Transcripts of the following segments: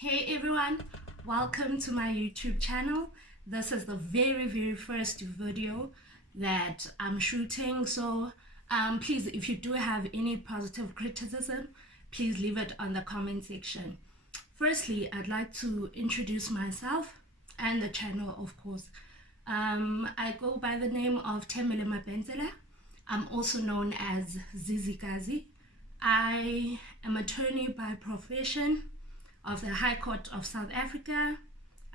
Hey everyone, welcome to my YouTube channel. This is the very first video that I'm shooting, so please, if you do have any positive criticism, please leave it on the comment section. Firstly, I'd like to introduce myself and the channel, of course. I go by the name of Thembele Mabenzela. I'm also known as Zizikazi. I am attorney by profession of the High Court of South Africa.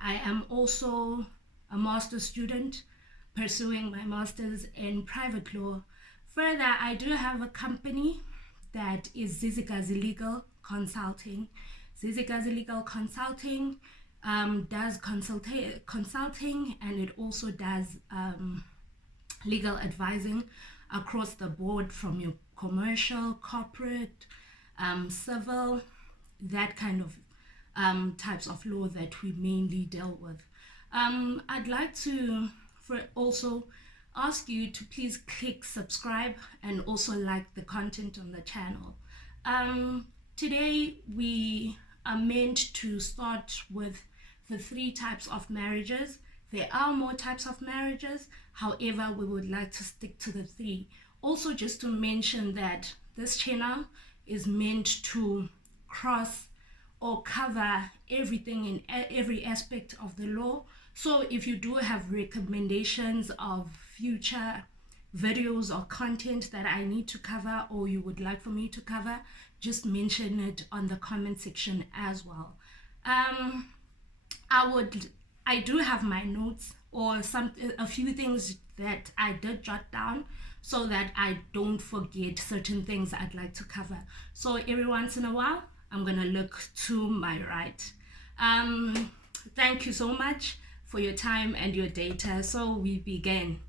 I am also a master's student pursuing my master's in private law. Further, I do have a company that is Zizikazi Legal Consulting. Zizikazi Legal Consulting does consulting, and it also does legal advising across the board, from your commercial, corporate, civil, that kind of types of law that we mainly deal with. I'd like to also ask you to please click subscribe and also like the content on the channel. Today we are meant to start with the 3 types of marriages. There are more types of marriages, however we would like to stick to the 3. Also, just to mention that this channel is meant to cross or cover everything in every aspect of the law. So if you do have recommendations of future videos or content that I need to cover, or you would like for me to cover, just mention it on the comment section as well. I do have my notes, or a few things that I did jot down so that I don't forget certain things I'd like to cover. So every once in a while I'm gonna look to my right. Thank you so much for your time and your data. So we begin.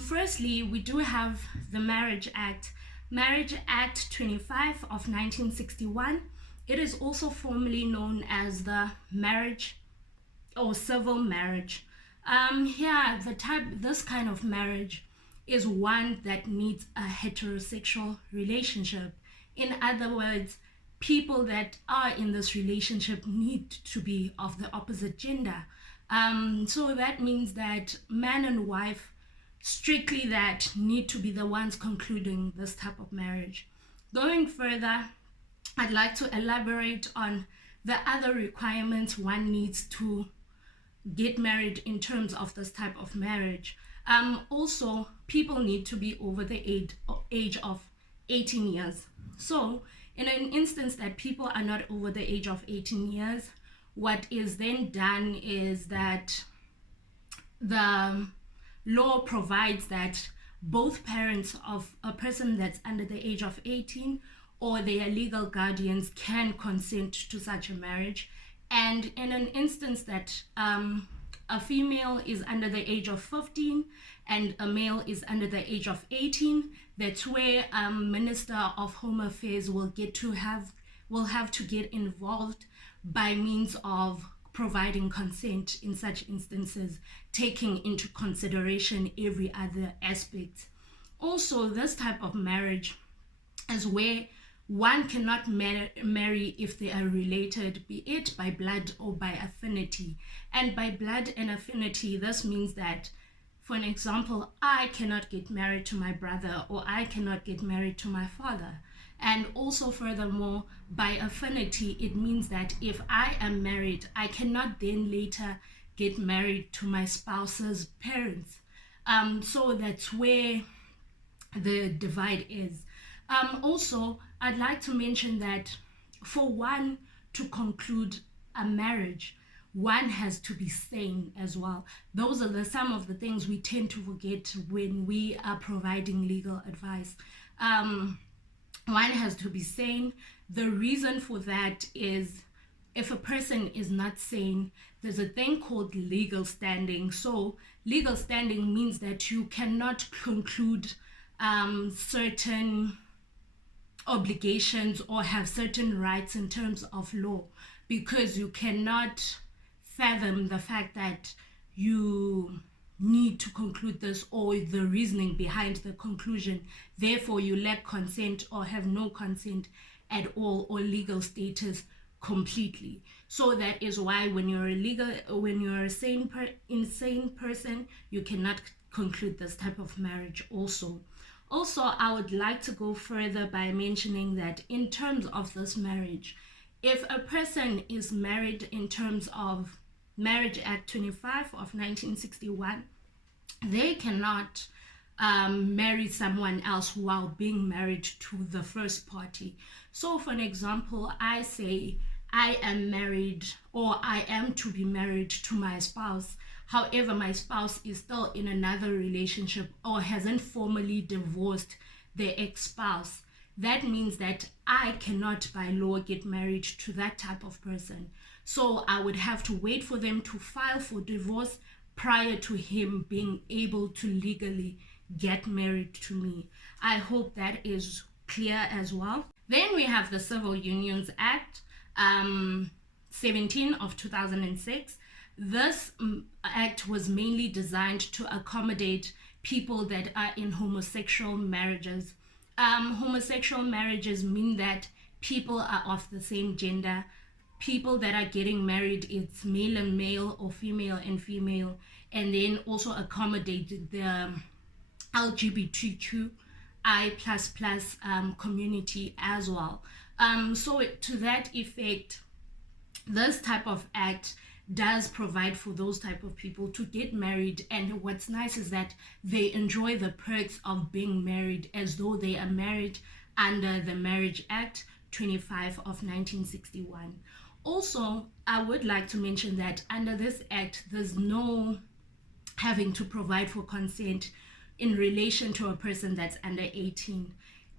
Firstly, we do have the Marriage Act 25 of 1961. It is also formally known as the marriage or civil marriage. This kind of marriage is one that needs a heterosexual relationship. In other words, people that are in this relationship need to be of the opposite gender. So that means that man and wife, strictly that, need to be the ones concluding this type of marriage. Going further, I'd like to elaborate on the other requirements one needs to get married in terms of this type of marriage. Also, people need to be over the age of 18 years. So in an instance that people are not over the age of 18 years, what is then done is that the law provides that both parents of a person that's under the age of 18 or their legal guardians can consent to such a marriage. And in an instance that a female is under the age of 15 and a male is under the age of 18, that's where Minister of Home Affairs will have to get involved by means of providing consent in such instances, taking into consideration every other aspect. Also, this type of marriage is where one cannot marry if they are related, be it by blood or by affinity. And by blood and affinity, this means that, for an example, I cannot get married to my brother, or I cannot get married to my father. And also, furthermore, by affinity, it means that if I am married, I cannot then later get married to my spouse's parents. So that's where the divide is. Also, I'd like to mention that for one to conclude a marriage, one has to be sane as well. Those are some of the things we tend to forget when we are providing legal advice. One has to be sane. The reason for that is, if a person is not sane, there's a thing called legal standing. So legal standing means that you cannot conclude certain obligations or have certain rights in terms of law, because you cannot fathom the fact that you need to conclude this, or the reasoning behind the conclusion. Therefore, you lack consent or have no consent at all, or legal status completely. So that is why when you're a insane person, you cannot conclude this type of marriage also. Also, I would like to go further by mentioning that in terms of this marriage, if a person is married in terms of Marriage Act 25 of 1961, they cannot marry someone else while being married to the first party. So, for an example, I say I am married or I am to be married to my spouse. However, my spouse is still in another relationship or hasn't formally divorced their ex-spouse. That means that I cannot by law get married to that type of person. So I would have to wait for them to file for divorce prior to him being able to legally get married to me. I hope that is clear as well. Then we have the Civil Unions Act 17 of 2006. This act was mainly designed to accommodate people that are in homosexual marriages. Homosexual marriages mean that people are of the same gender. People that are getting married, it's male and male or female and female, and then also accommodate the LGBTQI++ community as well. So to that effect, this type of act does provide for those type of people to get married, and what's nice is that they enjoy the perks of being married as though they are married under the Marriage Act 25 of 1961. Also, I would like to mention that under this act, there's no having to provide for consent in relation to a person that's under 18.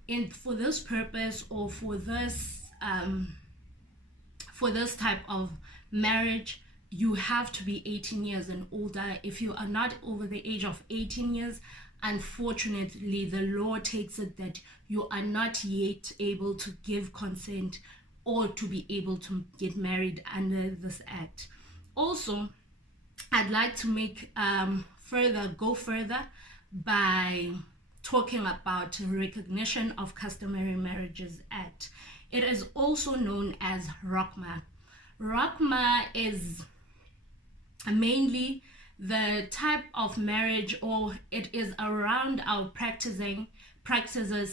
And for this purpose, or for this type of marriage, you have to be 18 years and older. If you are not over the age of 18 years, unfortunately, the law takes it that you are not yet able to give consent or to be able to get married under this act. Also, I'd like to go further by talking about Recognition of Customary Marriages Act. It is also known as ROCMA. ROCMA is mainly the type of marriage, or it is around our practices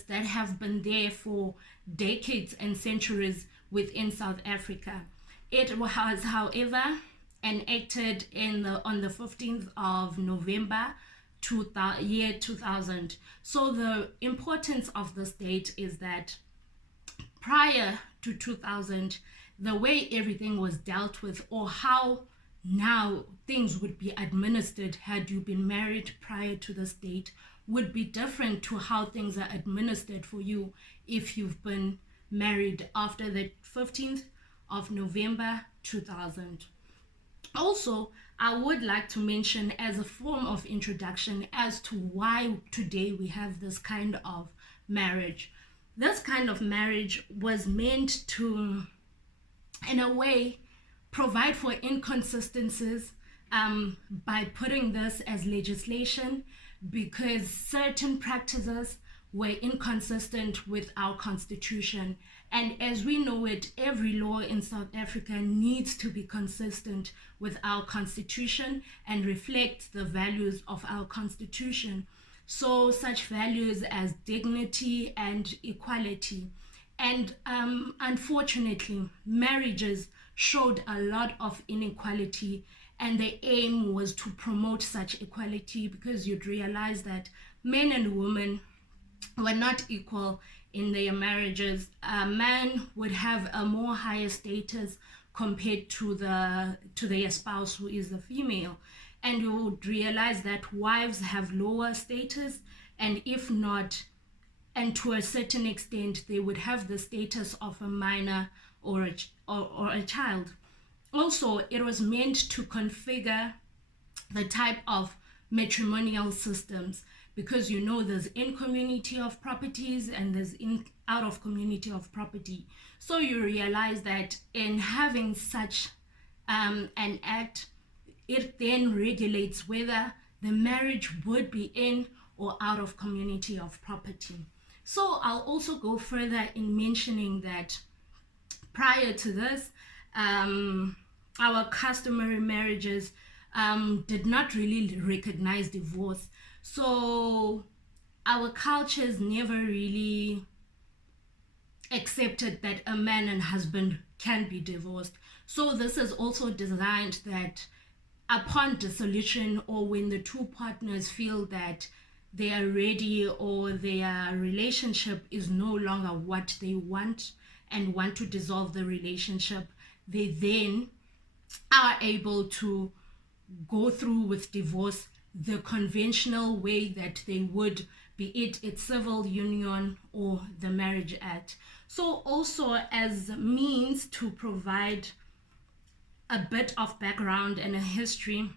that have been there for decades and centuries within South Africa. It was, however, enacted on the 15th of November 2000. So the importance of this date is that prior to 2000, the way everything was dealt with, or how now things would be administered had you been married prior to this date, would be different to how things are administered for you if you've been married after the 15th of November 2000. Also, I would like to mention as a form of introduction as to why today we have this kind of marriage. This kind of marriage was meant to, in a way, provide for inconsistencies by putting this as legislation, because certain practices were inconsistent with our constitution. And as we know it, every law in South Africa needs to be consistent with our constitution and reflect the values of our constitution. So such values as dignity and equality. And unfortunately, marriages showed a lot of inequality, and the aim was to promote such equality, because you'd realize that men and women were not equal in their marriages. A man would have a more higher status compared to their spouse, who is a female, and you would realize that wives have lower status, and if not, and to a certain extent, they would have the status of a minor or a child. Also, it was meant to configure the type of matrimonial systems, because there's in community of properties and there's in out of community of property. So you realize that in having such an act, it then regulates whether the marriage would be in or out of community of property. So I'll also go further in mentioning that prior to this, our customary marriages did not really recognize divorce. So our cultures never really accepted that a man and husband can be divorced. So this is also designed that upon dissolution, or when the two partners feel that they are ready or their relationship is no longer what they want and want to dissolve the relationship, they then are able to go through with divorce the conventional way that they would, be it its civil union or the Marriage Act. So also as means to provide a bit of background and a history,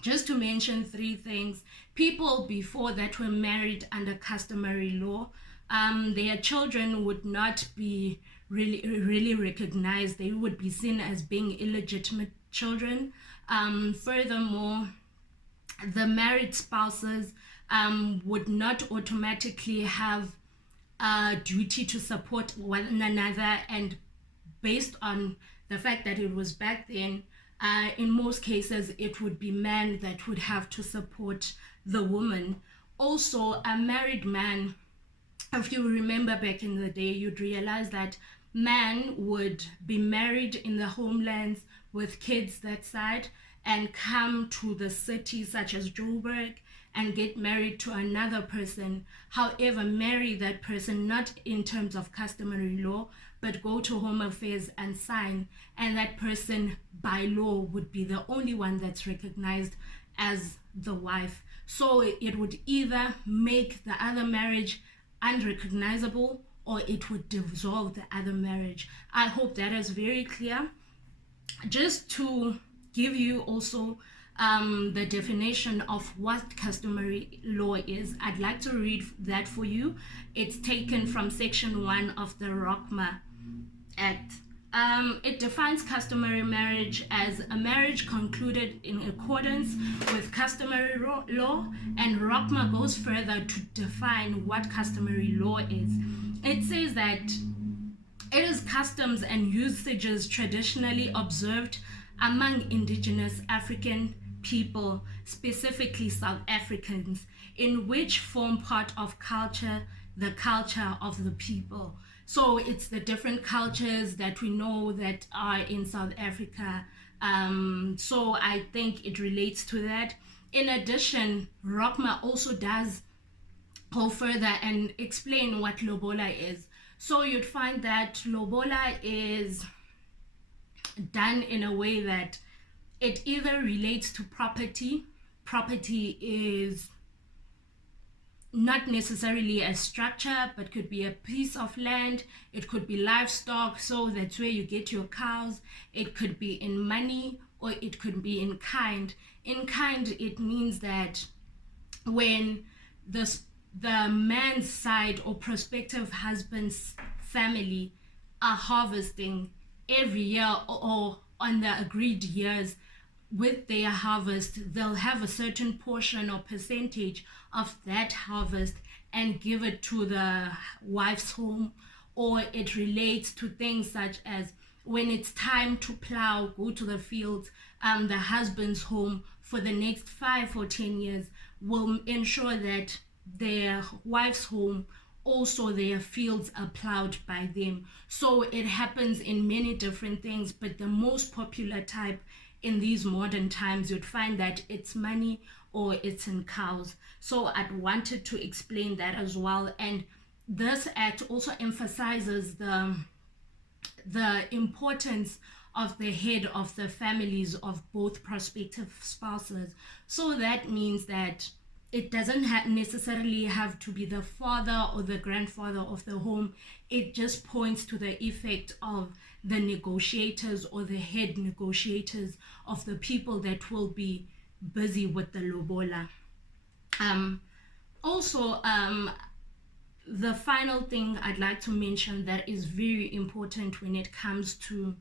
just to mention three things. People before that were married under customary law, their children would not be really recognized. They would be seen as being illegitimate children. Furthermore, the married spouses would not automatically have a duty to support one another, and based on the fact that it was back then, in most cases it would be men that would have to support the woman. Also, a married man, if you remember back in the day, you'd realize that man would be married in the homelands with kids that side and come to the city such as Joburg and get married to another person. However, marry that person not in terms of customary law, but go to Home Affairs and sign, and that person by law would be the only one that's recognized as the wife. So it would either make the other marriage unrecognizable or it would dissolve the other marriage. I hope that is very clear. Just to give you also the definition of what customary law is, I'd like to read that for you. It's taken from section 1 of the ROCMA Act. It defines customary marriage as a marriage concluded in accordance with customary law, and ROCMA goes further to define what customary law is. It says that it is customs and usages traditionally observed among indigenous African people, specifically South Africans, in which form part of the culture of the people. So it's the different cultures that we know that are in South Africa. So I think it relates to that. In addition, ROCMA also does go further and explain what lobola is. So you'd find that lobola is done in a way that it either relates to property. Property is not necessarily a structure, but could be a piece of land. It could be livestock, so that's where you get your cows. It could be in money, or it could be in kind. In kind, it means that when the man's side or prospective husband's family are harvesting every year or on the agreed years, with their harvest, they'll have a certain portion or percentage of that harvest and give it to the wife's home. Or it relates to things such as when it's time to plow, go to the fields, the husband's home for the next 5 or 10 years will ensure that their wife's home, also their fields, are plowed by them. So it happens in many different things, but the most popular type in these modern times, you'd find that it's money or it's in cows. So I wanted to explain that as well. And this act also emphasizes the importance of the head of the families of both prospective spouses. So that means that it doesn't necessarily have to be the father or the grandfather of the home. It just points to the effect of the negotiators or the head negotiators of the people that will be busy with the lobola. Also, the final thing I'd like to mention that is very important when it comes to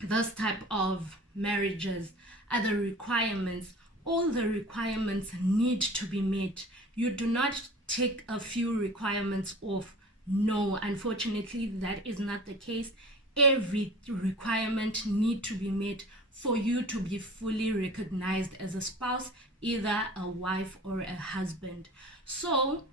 this type of marriages are the requirements. All the requirements need to be met. You do not take a few requirements off. No, unfortunately, that is not the case. every requirement need to be met for you to be fully recognized as a spouse, either a wife or a husband. So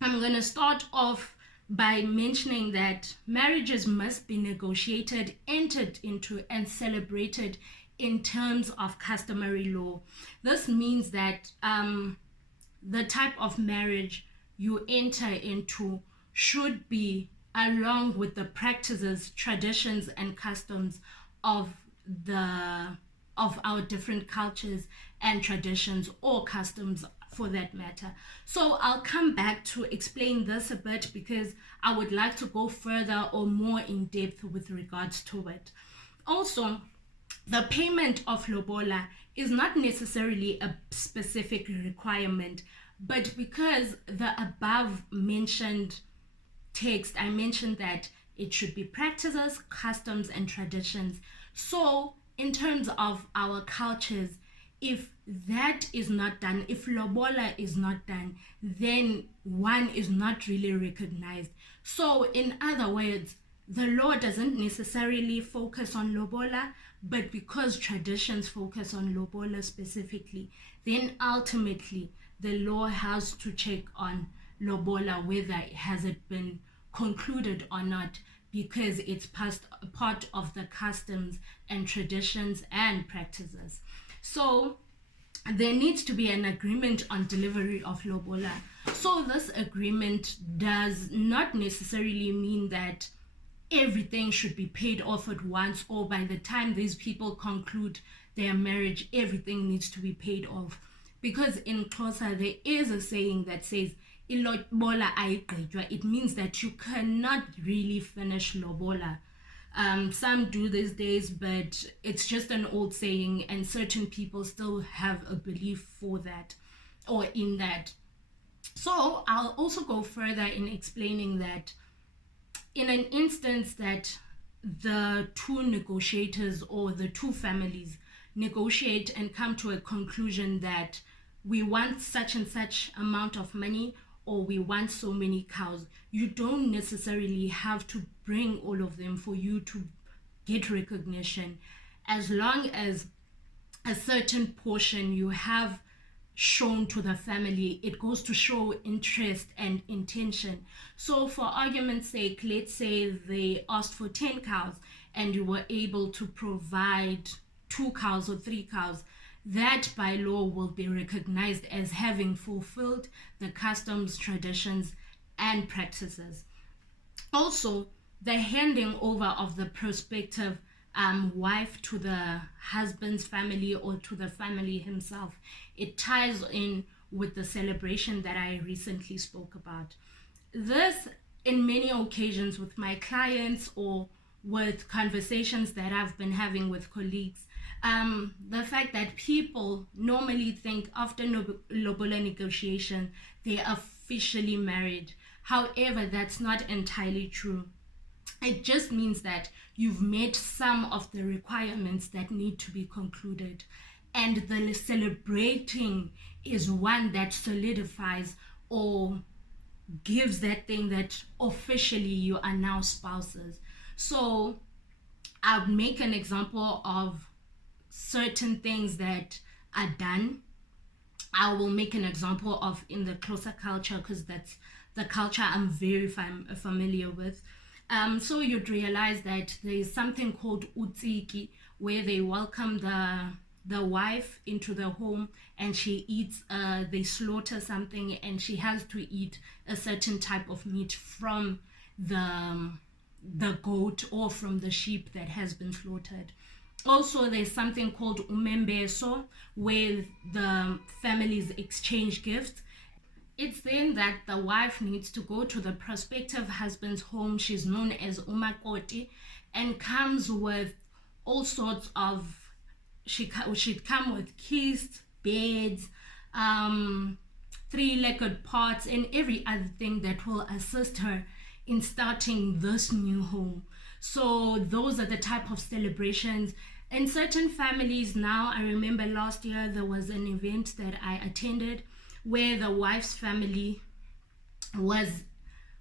I'm going to start off by mentioning that marriages must be negotiated, entered into, and celebrated in terms of customary law. This means that the type of marriage you enter into should be along with the practices, traditions, and customs of our different cultures and traditions, or customs for that matter. So I'll come back to explain this a bit because I would like to go further or more in depth with regards to it. Also, the payment of lobola is not necessarily a specific requirement, but because the above mentioned text, I mentioned that it should be practices, customs, and traditions. So in terms of our cultures, if that is not done, if lobola is not done, then one is not really recognized. So in other words, the law doesn't necessarily focus on lobola, but because traditions focus on lobola specifically, then ultimately the law has to check on lobola, whether has it been concluded or not, because it's part of the customs and traditions and practices. So there needs to be an agreement on delivery of lobola. So this agreement does not necessarily mean that everything should be paid off at once, or by the time these people conclude their marriage, everything needs to be paid off. Because in Xhosa, there is a saying that says, ilobola ayigqitywa. It means that you cannot really finish lobola. Some do these days, but it's just an old saying, and certain people still have a belief for that or in that. So I'll also go further in explaining that in an instance that the two negotiators or the two families negotiate and come to a conclusion that we want such and such amount of money, or we want so many cows, you don't necessarily have to bring all of them for you to get recognition. As long as a certain portion you have shown to the family, it goes to show interest and intention. So for argument's sake, let's say they asked for 10 cows and you were able to provide 2 cows or 3 cows, that by law will be recognized as having fulfilled the customs, traditions, and practices. Also, the handing over of the prospective wife to the husband's family or to the family himself, it ties in with the celebration that I recently spoke about. This, in many occasions with my clients or with conversations that I've been having with colleagues, the fact that people normally think after lobola negotiation they are officially married. However, that's not entirely true. It just means that you've met some of the requirements that need to be concluded, and the celebrating is one that solidifies or gives that thing that officially you are now spouses. So I'll make an example of certain things that are done. I will make an example of in the Xhosa culture, because that's the culture I'm very familiar with. So you'd realize that there is something called utsiki, where they welcome the wife into the home, and she eats, they slaughter something, and she has to eat a certain type of meat from the goat or from the sheep that has been slaughtered. Also, there's something called umembeso, where the families exchange gifts. It's then that the wife needs to go to the prospective husband's home. She's known as umakoti, and comes with all sorts of, she'd come with keys, beds, 3-legged pots, and every other thing that will assist her in starting this new home. So those are the type of celebrations. In certain families now, I remember last year there was an event that I attended where the wife's family was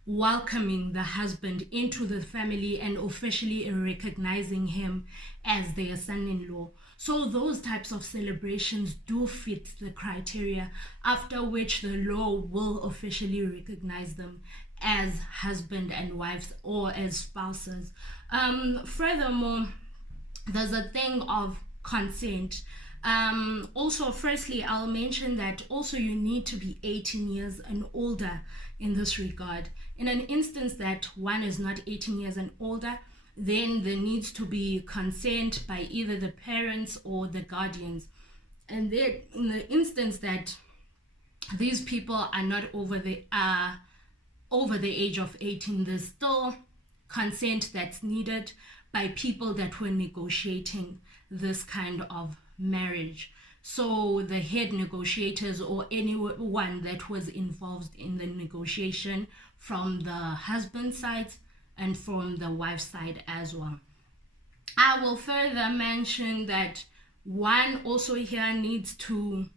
welcoming the husband into the family and officially recognizing him as their son-in-law. So those types of celebrations do fit the criteria, after which the law will officially recognize them as husband and wives or as spouses. Furthermore, there's a thing of consent. Also, firstly, I'll mention that also you need to be 18 years and older in this regard. In an instance that one is not 18 years and older, then there needs to be consent by either the parents or the guardians. And then in the instance that these people are not over the age of 18, there's still consent that's needed by people that were negotiating this kind of marriage. So the head negotiators or anyone that was involved in the negotiation from the husband's side and from the wife's side as well. I will further mention that one also here needs to,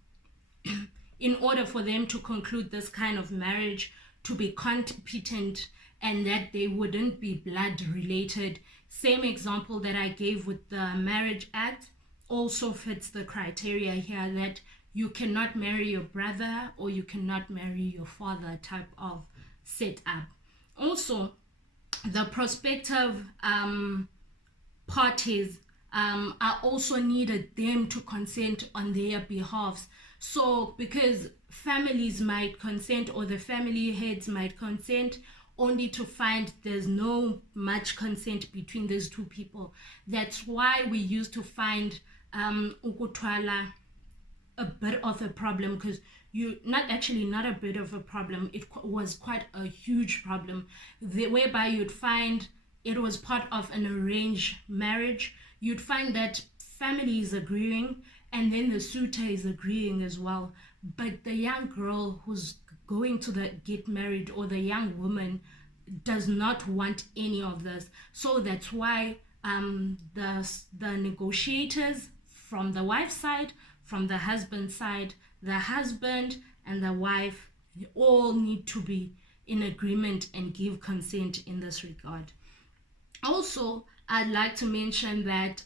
in order for them to conclude this kind of marriage, to be competent and that they wouldn't be blood related. Same example that I gave with the Marriage Act also fits the criteria here, that you cannot marry your brother or you cannot marry your father type of setup. Also, the prospective parties are also needed them to consent on their behalves. So because families might consent or the family heads might consent only to find there's no much consent between these two people. That's why we used to find ukutwala a bit of a problem, because not a bit of a problem, it was quite a huge problem, whereby you'd find it was part of an arranged marriage. You'd find that family is agreeing and then the suitor is agreeing as well, but the young girl who's going to get married, or the young woman, does not want any of this. So that's why the negotiators from the wife's side, from the husband's side, the husband and the wife all need to be in agreement and give consent in this regard. Also, I'd like to mention that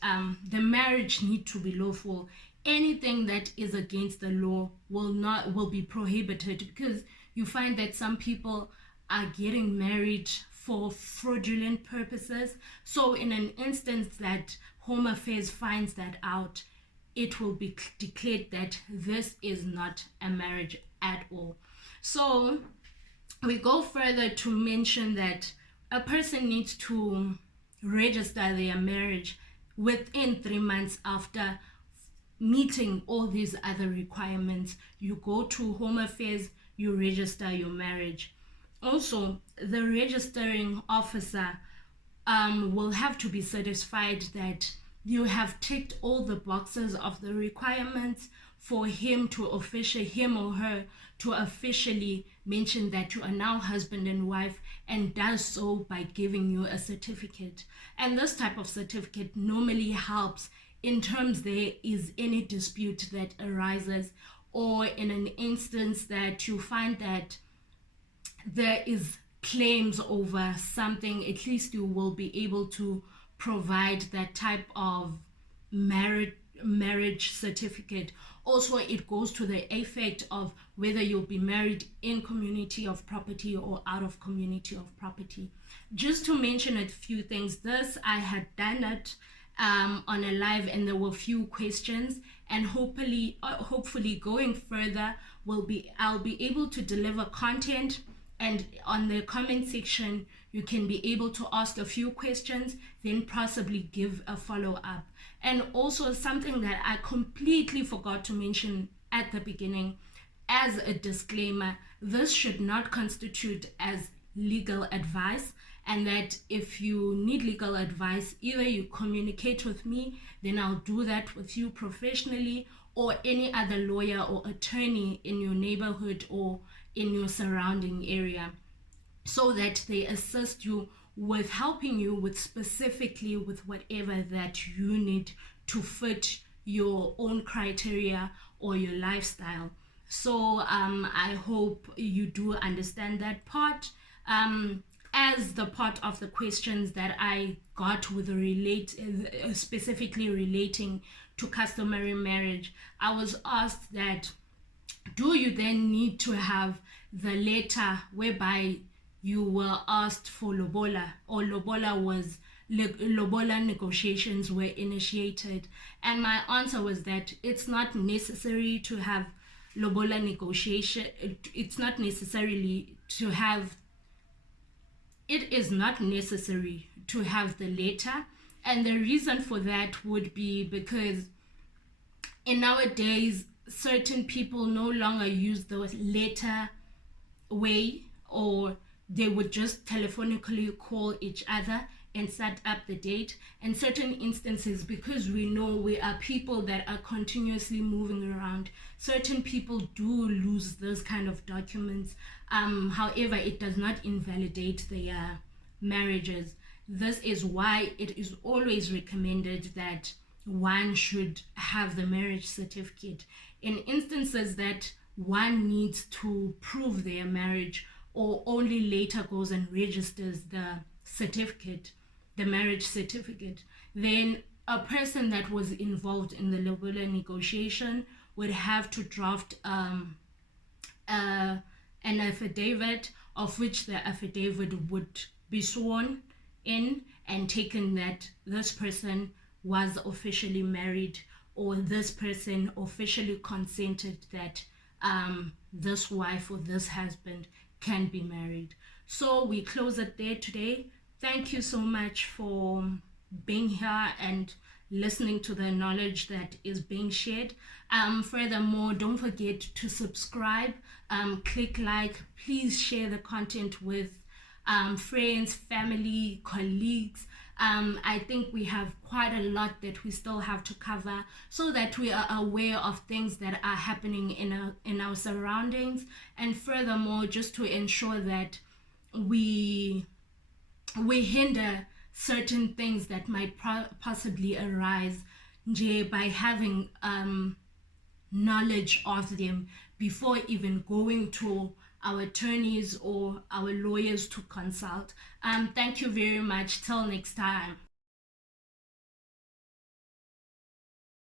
the marriage need to be lawful. Anything that is against the law will be prohibited, because you find that some people are getting married for fraudulent purposes. So in an instance that Home Affairs finds that out, it will be declared that this is not a marriage at all. So we go further to mention that a person needs to register their marriage within 3 months after meeting all these other requirements. You go to Home Affairs, you register your marriage. Also, the registering officer will have to be satisfied that you have ticked all the boxes of the requirements for him or her to officially mention that you are now husband and wife, and does so by giving you a certificate. And this type of certificate normally helps in terms there is any dispute that arises, or in an instance that you find that there is claims over something, at least you will be able to provide that type of marriage certificate. Also, it goes to the effect of whether you'll be married in community of property or out of community of property. Just to mention a few things, this I had done it on a live, and there were few questions, and hopefully going further I'll be able to deliver content, and on the comment section you can be able to ask a few questions, then possibly give a follow-up. And also, something that I completely forgot to mention at the beginning, as a disclaimer, this should not constitute as legal advice, and that if you need legal advice, either you communicate with me, then I'll do that with you professionally, or any other lawyer or attorney in your neighborhood or in your surrounding area, so that they assist you with helping you with specifically with whatever that you need to fit your own criteria or your lifestyle. So I hope you do understand that part. As the part of the questions that I got with specifically relating to customary marriage, I was asked that, do you then need to have the letter whereby you were asked for lobola, or lobola negotiations were initiated? And my answer was that it's not necessary to have lobola negotiation. It's not necessarily to have It is not necessary to have the letter, and the reason for that would be because in nowadays certain people no longer use the letter way, or they would just telephonically call each other and set up the date. In certain instances, because we know we are people that are continuously moving around, certain people do lose those kind of documents. However, it does not invalidate their marriages. This is why it is always recommended that one should have the marriage certificate. In instances that one needs to prove their marriage, or only later goes and registers the marriage certificate, then a person that was involved in the lobola negotiation would have to draft an affidavit, of which the affidavit would be sworn in and taken that this person was officially married, or this person officially consented that this wife or this husband can be married. So we close it there today. Thank you so much for being here and listening to the knowledge that is being shared. Furthermore, don't forget to subscribe, click like, please share the content with friends, family, colleagues. I think we have quite a lot that we still have to cover, so that we are aware of things that are happening in our surroundings, and furthermore, just to ensure that we hinder certain things that might possibly arise by having knowledge of them before even going to our attorneys or our lawyers to consult. Thank you very much. Till next time.